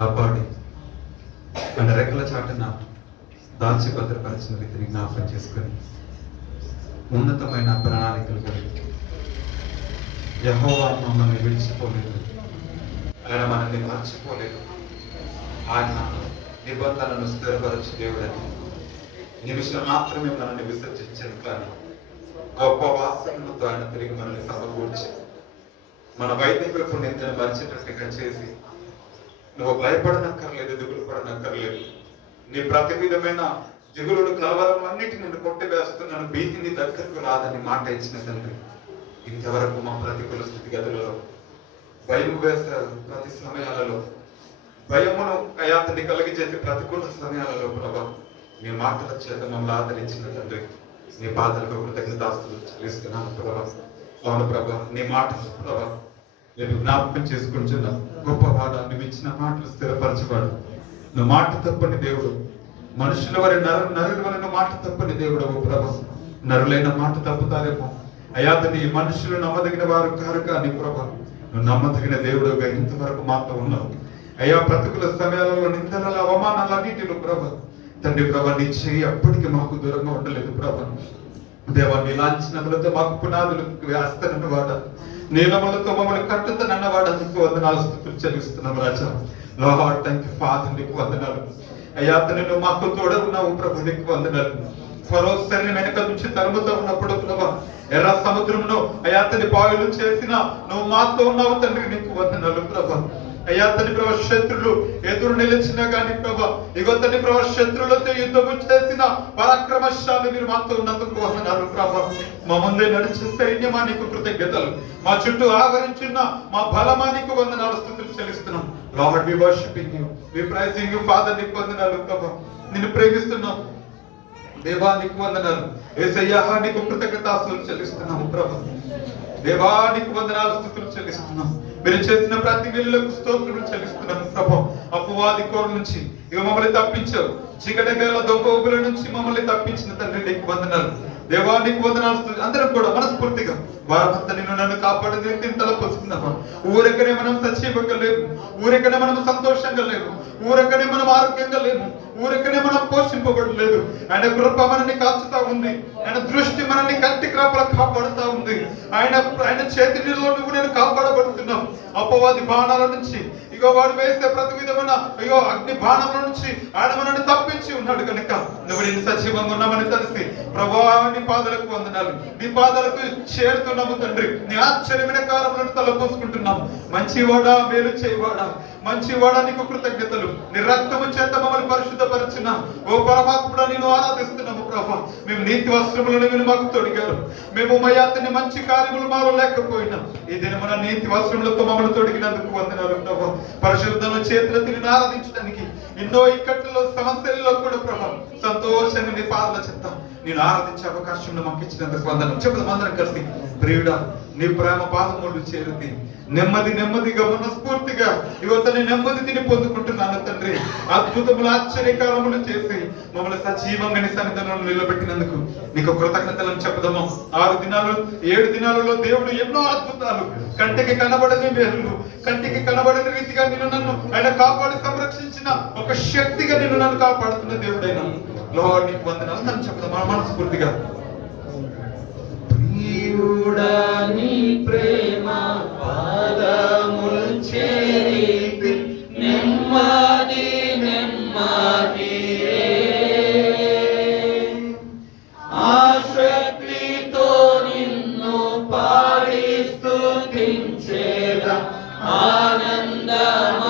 కాపాడి మన రెక్కల చాటున దాచి భద్రపరిచిన రీతిని జ్ఞాపకం చేసుకొని ఉన్నతమైన ప్రణాళికలు కలిగి యెహోవా మమ్మల్ని విడిచిపోలేదు, ఆయన మనల్ని మర్చిపోలేదు. ఆయన నిబంధనను స్థిరపరచు దేవుడని నిమిషం మాత్రమే మనల్ని విసర్జించాను, కానీ గొప్ప వాసనలతో ఆయన తిరిగి మనల్ని సమకూర్చి మన వైదికులకు నిందను మర్చినట్టుగా చేసి, నువ్వు భయపడనక్కర్లేదు, దిగులు పడనక్కర్లేదు, నీ ప్రతి విధమైన దిగులుడు కలవరములన్నిటిని నేను కొట్టివేస్తున్నాను, భీతిని దగ్గరకు రాదని మాట ఇచ్చిన తండ్రి, ఇంతవరకు మా ప్రతికూల స్థితిగతులలో భయం వేస్తారు. ప్రతి సమయాలలో భయమును అయాతని కలిగి చేసే ప్రతికూల సమయాలలో ప్రభా మీ మాటల చేత మమ్మల్ని ఆదరించిన తండ్రి, నీ బాధలకు కృతజ్ఞతాస్తులు చెల్లిస్తున్నాను ప్రభా. అవును ప్రభా, నీ మాటలు ప్రభా నేను జ్ఞాపకం చేసుకుంటున్నా. గొప్పవాడ నువ్వు ఇచ్చిన మాటలు స్థిరపరచవాడు, నువ్వు మాట తప్పని దేవుడు, మనుషుల వారి నరుల వలన మాట తప్పని దేవుడు ప్రభా. నరులైన మాట తప్పుతారేమో అయాతని మనుషులు నమ్మదగిన వారు కారు, కానీ ప్రభా నువ్వు నమ్మదగిన దేవుడుగా ఇంతవరకు మాతో ఉన్నావు అయ్యా. ప్రతికూల సమయాలలో నిందల అవమానాలన్నిటిలో ప్రభా తండ్రి ప్రభా నీ చెయ్యి అప్పటికి మాకు దూరంగా ఉండలేదు ప్రభా. దేవా నీ లాంఛనములతో మాకు పునాదులు వేస్తానన్న వాడ, నీలములతో మమ్మల్ని కట్టుతానన్న వాడ, నీకు వందనాలు స్తుతులు చెల్లిస్తున్నాం రాజా. లార్డ్ థాంక్ యూ ఫాదర్, నీకు వందనాలు అయ్యా. నువ్వు మాకు తోడ ఉన్నావు ప్రభు, నీకు వందనాలు. ఫరో సరైన వెనక నుంచి తరుముతో ఉన్నప్పుడు ప్రభా ఎర్ర సముద్రంలో అయ్యా పాయలు చేసిన నువ్వు మాతో ఉన్నావు తండ్రి, నీకు వందనాలు ప్రభా. అయ్యా ప్రభా శత్రులు ఎదురు నిలిచినా కానీ ప్రభా ఇగో ప్రభా శత్రులతో యుద్ధము చేసిన పరాక్రమశాలు మీరు మాతో ఉన్నందుకు వందనాలు ప్రభా. మా ముందే నడిచే సైన్యమా నీకు కృతజ్ఞతలు, మా చుట్టూ ఆవరించిన మా బలమా నీకు వందనాలు స్తుతులు చెల్లిస్తున్నాం. Lord we worshipping you, we praising you Father, నీకు వందనాలు ప్రభా. నిన్ను ప్రేమిస్తున్నాం దేవా, నీకు వందనాలు. యేసయ్యా నీకు కృతజ్ఞతాస్తులు చెల్లిస్తున్నాము ప్రభా. దేవా నీకు వందనాలు స్తుతులు చెల్లిస్తున్నాం. మీరు చేసిన ప్రతి వీళ్ళకు స్తోత్రులు చెల్లిస్తున్నాము ప్రభా. అపవాది కోర నుంచి ఇక మమ్మల్ని తప్పించావు, చీకటి గల దొంగ ఊబుల నుంచి మమ్మల్ని తప్పించిన తండ్రి నీకు వందనాలు దేవా. నీకు వందనాలు. అందరం కూడా మనస్ఫూర్తిగా వారమంతా నిన్ను నన్ను కాపాడేది తింటలో పోసుకున్నామా. ఊరికనే మనం సజీవంగా లేము, ఊరికనే మనం సంతోషంగా లేము, ఊరికనే మనం ఆరోగ్యంగా లేము, ఊరికనే మనం పోషింపబడలేదు. ఆయన కృప మనల్ని కాచుతా ఉంది, ఆయన దృష్టి మనల్ని కంటి క్రాపల కాపాడుతా ఉంది. ఆయన చేతి నీళ్ళలో నువ్వు నేను కాపాడబడుతున్నాం అపవాది బాణాల నుంచి, ఇగో వాడు వేసే ప్రతి విధమైన ఇగో అగ్ని బాణాల నుంచి ఆయన మనల్ని తప్పించి ఉన్నాడు కనుక నువ్వు నేను సజీవంగా ఉన్నామని తెలిసి ప్రభా నీ పాదాలకు వందనాలు, నీ పాదాలకు చేరుతున్నాము తండ్రి. నీ ఆశ్చర్యమైన కారములను తలపోసుకుంటున్నాము. మంచివాడా, మేలు చేయవాడా, మంచివాడా నీకు కృతజ్ఞతలు. నీ రక్తము చేత మమ్మల్ని పరిశుద్ధపరిచిన ఓ పరమాత్ముడా నేను ఆరాధిస్తున్నాము ప్రభా. మేము నీతి వస్త్రములను మీరు మాకు తొడిగారు, మేము మయాతని మంచి కార్యములు మాలో లేకపోయినా ఈ దిన మన నీతి వస్త్రములతో మమ్మల్ని తొడిగినందుకు వందనాలు ప్రభా. పరిశుద్ధమైన చేతుల తిరిగి ఆరాధించడానికి ఎన్నో ఇక్కట్లో సమస్యల్లో కూడా ప్రభా సంతోషంగా నీ పాదల చెత్త నేను ఆరాధించే అవకాశం మాకు ఇచ్చినందుకు వందనం చెప్తాం అందరం కలిసి. ప్రియుడా నీ ప్రేమ పాదములు చేరుతి నెమ్మదిగా మనస్ఫూర్తిగా ఇవతని నెమ్మది తిని పొందుకుంటున్నాను తండ్రి. అద్భుతములు ఆశ్చర్యకారములు చేసి మమ్మల్ని సజీవంగా నీ సన్నిధానంలో నిలబెట్టినందుకు నీకు కృతజ్ఞతలను చెప్పుదాము. 7 దినాలలో దేవుడు ఎన్నో అద్భుతాలు, కంటికి కనబడని మేలు, కంటికి కనబడని రీతిగా నన్ను ఆయన కాపాడి సంరక్షించిన ఒక శక్తిగా నన్ను కాపాడుతున్న దేవుడైనా లార్డ్ నీకు వందనాలు నన్ను చెప్పుదాం మనస్ఫూర్తిగా. ప్రియుడా నీ ప్రేమ పాదములు చేరి నెమ్మది ఆశక్తితో నిన్ను పాడి స్తుతించేదా ఆనందమే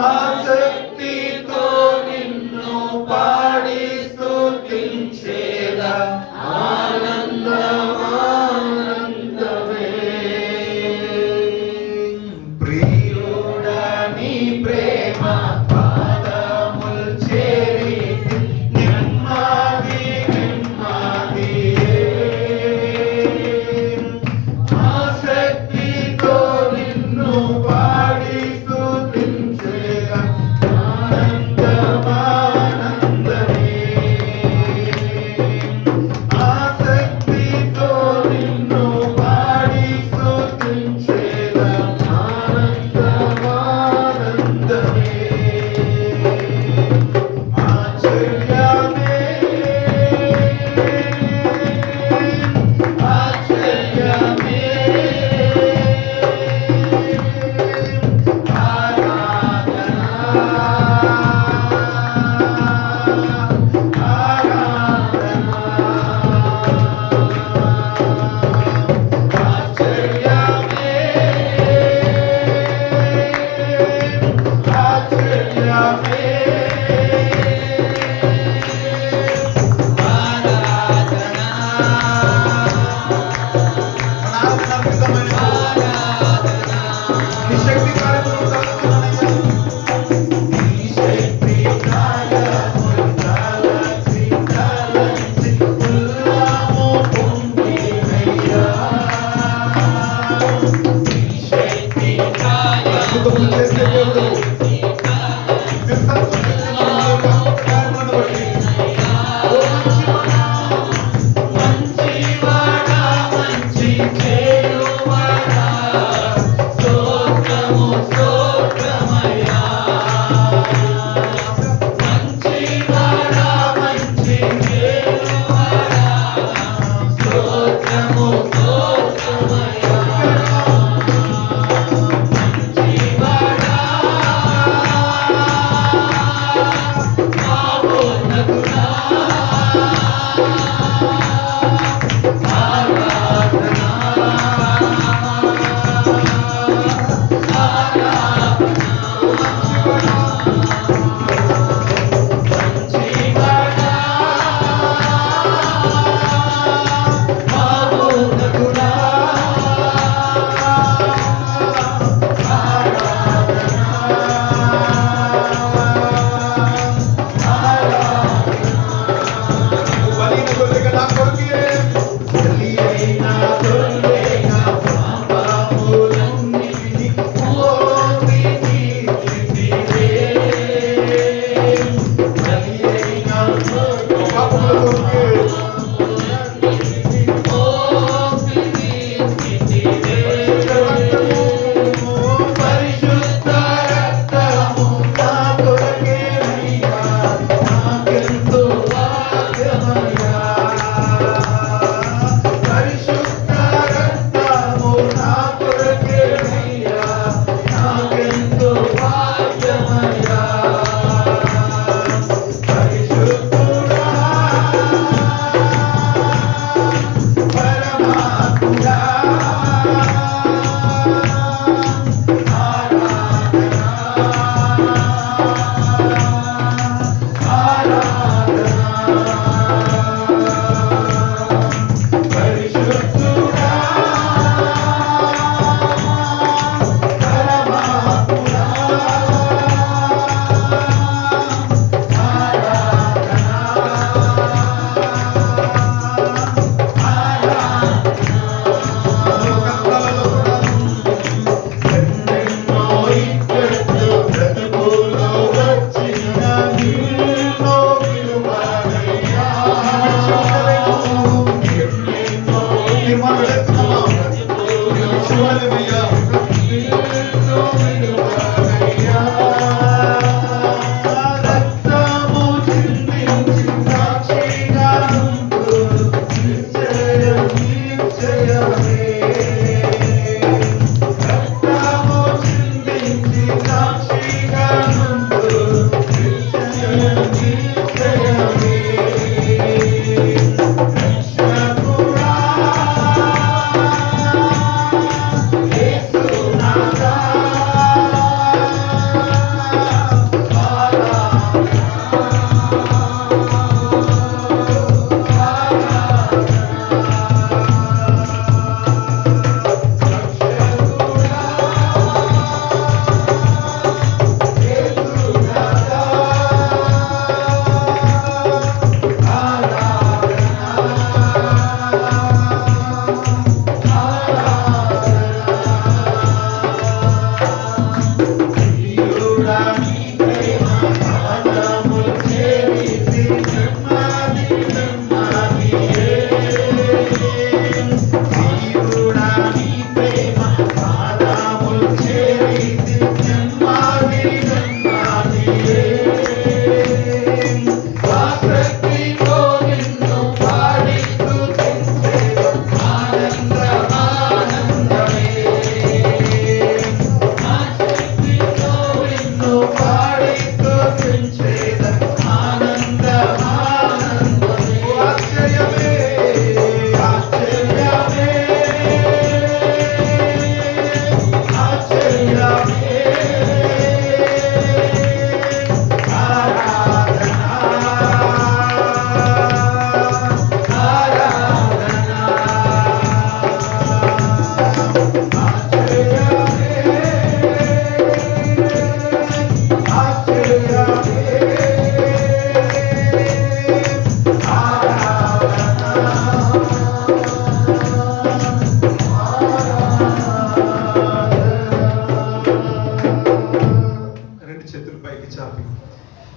ఆశక్తితో నిన్ను పాడి స్తుతించేదా ఆశక్తితో నిన్ను పాడి స్తుతించేదా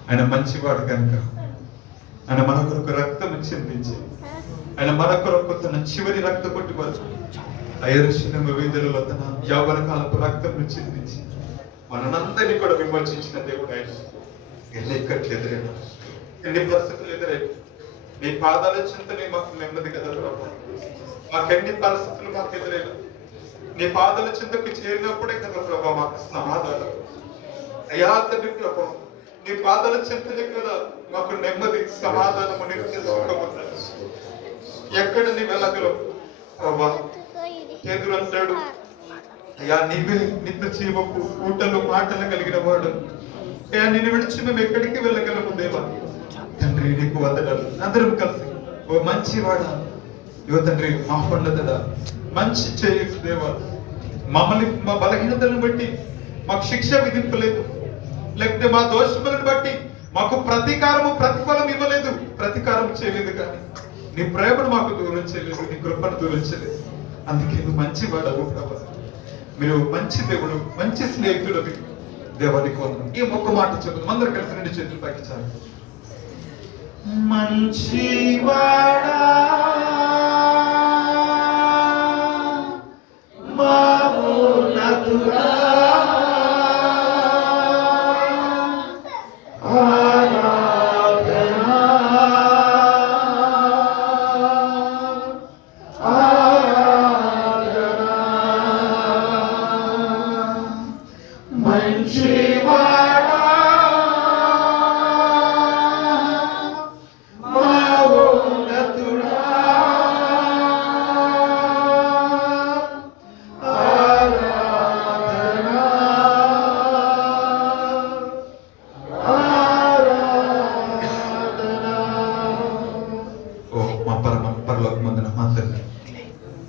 ఆయన మంచివాడు కనుక ఆయన మన కొరకు రక్తం చిందించి ఆయన మన కొరకు తన చివరి రక్త కొట్టి యెరూషలేము వీధులలో తన యవ్వన కాలపు రక్తం చిందించి మనందరినీ కూడా విమోచించిన దేవుడు ఆయన. ఎన్ని ఇక్కట్లు ఎదురైనా, ఎన్ని పరిస్థితులు ఎదురైనా, నీ పాదాల చింతనే మాకు నెమ్మది కదా ప్రభు. మాకెన్ని పరిస్థితులు మాకు ఎదురైనా నీ పాదాల చింతకు చేరినప్పుడే కదా ప్రభా మాకు సమాధానం. అయ్యా తండ్రి ప్రభు, నీ పాదాల చింతనే కదా మాకు నెమ్మది, సమాధానము, నిత్య సుఖము. ఎక్కడ నీ వెళ్ళగలవు ప్రభా? పేతురు అంటాడు, అయ్యా నీవే నిత్య జీవపు ఊటలు మాటలు కలిగిన వాడు, అయ్యా నిన్ను విడిచి మేము ఎక్కడికి వెళ్ళగలము దేవా. తండ్రి నీకు వందనాలు. అందరం కలిసి ఓ మంచివాడా, యువ తండ్రి మహోన్నతుడా, మంచి చేయు దేవా. మమ్మల్ని మా బలహీనతలను బట్టి మాకు శిక్ష విధింపలేదు, లేకపోతే మా దోషములను బట్టి మాకు ప్రతిఫలం ఇవ్వలేదు, ప్రతీకారం చేయలేదు. కానీ నీ ప్రేమను మాకు దూరం చేయలేదు, నీ కృపను దూరం చేయలేదు. అందుకే నువ్వు మంచివాడవు ప్రభు. మీరు మంచి దేవుడు, మంచి స్నేహితుడు దేవానికి వందనం. ఈ ఒక్క మాట చెబుతాం, అందరూ కలిసి 2 చేతులు పైకించాలి. మంచివాడా మహోన్నతుడా,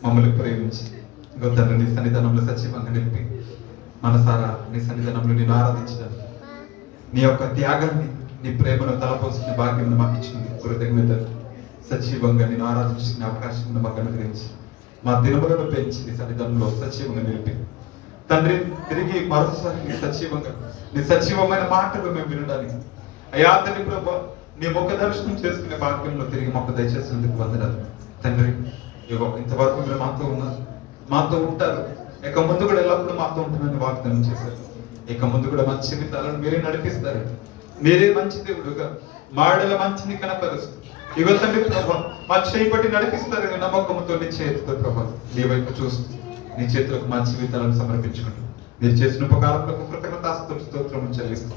మమ్మల్ని ప్రేమించి గొంతను నీ సన్నిధానంలో సజీవంగా నిలిపి మనసారా నీ సన్నిధానంలో నేను ఆరాధించిన నీ యొక్క త్యాగాన్ని, నీ ప్రేమను తలపోసిన భాగ్యం మాకు ఇచ్చింది. కృతజ్ఞతలు. సజీవంగా నేను ఆరాధించిన అవకాశం మాకు అనుగ్రహించి మా దినములను పెంచి నీ సన్నిధానంలో సజీవంగా నిలిపి తండ్రి తిరిగి మరోసారి నీ సజీవంగా నీ సజీవమైన మాటలు మేము వినడానికి అయ్యా తండ్రి ప్రభా నీ ముఖ దర్శనం చేసుకునే భాగ్యంలో తిరిగి మాకు దయచేసినందుకు వందనాలు తండ్రి. ఇంతవరకు మీరు మాతో ఉన్నారు, మాతో ఉంటారు, ఇక ముందు కూడా ఎల్లప్పుడూ మాతో ఉంటుందని వాగ్దానం చేశారు. ఇక ముందు కూడా మంచి జీవితాలను మీరే నడిపిస్తారు. మీరే మంచి దేవుడుగా మాడల మంచిని కనపరుస్తూ ఇగో తండ్రి ప్రభా మా చేయి పట్టి నడిపిస్తారు. నమ్మకంతో నీ చేతితో ప్రభా నీ వైపు చూస్తూ నీ చేతులకు మా జీవితాలను సమర్పించుకుంటూ మీరు చేసిన ఉపకారములకు కృతజ్ఞతాస్తుతులను చెల్లిస్తూ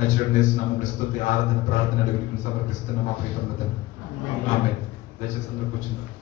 నచ్చడం చేస్తున్నాము. స్తుతి, ఆరాధన, ప్రార్థన అడుగులను సమర్పిస్తున్న మా ప్రియతమ తండ్రి. ఆమేన్. దయచేసి అందరూ కూర్చున్నారు.